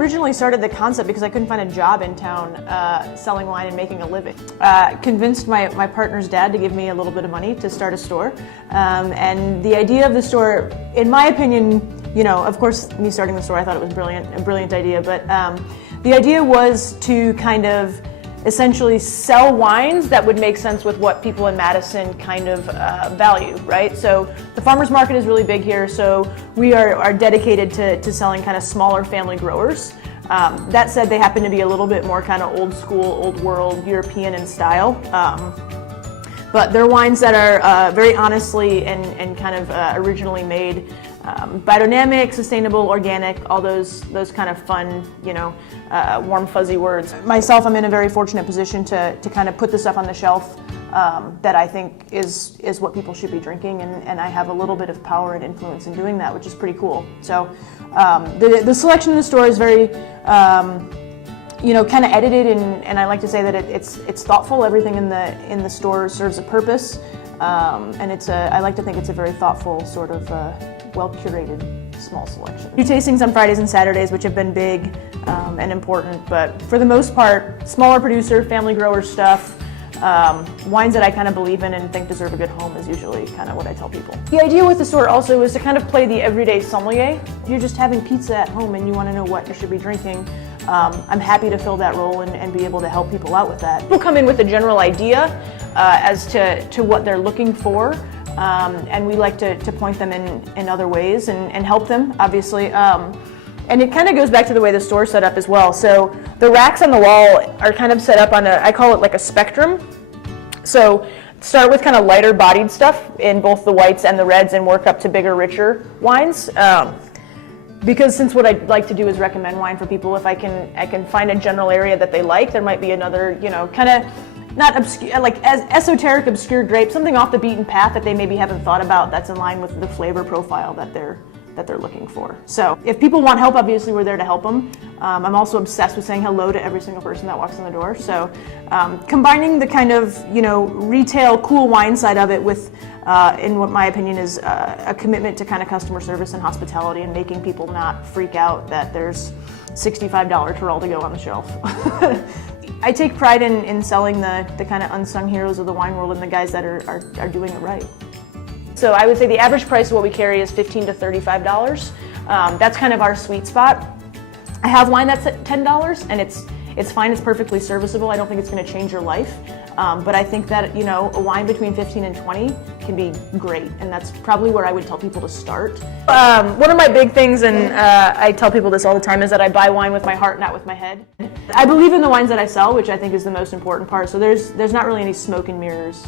originally started the concept because I couldn't find a job in town selling wine and making a living. Convinced my partner's dad to give me a little bit of money to start a store. And the idea of the store, in my opinion, you know, of course, me starting the store, I thought it was a brilliant idea, but the idea was to kind of essentially sell wines that would make sense with what people in Madison kind of value, right? So the farmers market is really big here, so we are dedicated to selling kind of smaller family growers. That said, they happen to be a little bit more kind of old school, old world, European in style. But they're wines that are very honestly and kind of originally made. Biodynamic, sustainable, organic, all those kind of fun, you know, warm fuzzy words. Myself, I'm in a very fortunate position to kind of put this stuff on the shelf that I think is what people should be drinking, and I have a little bit of power and influence in doing that, which is pretty cool. So the selection in the store is very, you know, kind of edited, and I like to say that it's thoughtful. Everything in the store serves a purpose, and I like to think it's a very thoughtful sort of well-curated small selection. Do tastings on Fridays and Saturdays, which have been big and important, but for the most part, smaller producer, family grower stuff, wines that I kind of believe in and think deserve a good home is usually kind of what I tell people. The idea with the store also is to kind of play the everyday sommelier. If you're just having pizza at home and you want to know what you should be drinking, I'm happy to fill that role and be able to help people out with that. People come in with a general idea as to what they're looking for. And we like to point them in other ways and help them, obviously. And it kind of goes back to the way the store's set up as well. So the racks on the wall are kind of set up on I call it like a spectrum. So start with kind of lighter bodied stuff in both the whites and the reds and work up to bigger, richer wines. Because since what I'd like to do is recommend wine for people, if I can find a general area that they like, there might be another, you know, kind of not obscure, like as esoteric, obscure grape, something off the beaten path that they maybe haven't thought about that's in line with the flavor profile that they're looking for. So if people want help, obviously we're there to help them. I'm also obsessed with saying hello to every single person that walks in the door. So combining the kind of, you know, retail cool wine side of it with, in what my opinion is a commitment to kind of customer service and hospitality and making people not freak out that there's $65 Tyrrell to go on the shelf. I take pride in selling the kind of unsung heroes of the wine world and the guys that are doing it right. So I would say the average price of what we carry is $15 to $35. That's kind of our sweet spot. I have wine that's at $10, and it's fine, it's perfectly serviceable. I don't think it's going to change your life. But I think that, you know, a wine between 15 and 20 can be great, and that's probably where I would tell people to start. One of my big things, and I tell people this all the time, is that I buy wine with my heart, not with my head. I believe in the wines that I sell, which I think is the most important part, so there's not really any smoke and mirrors.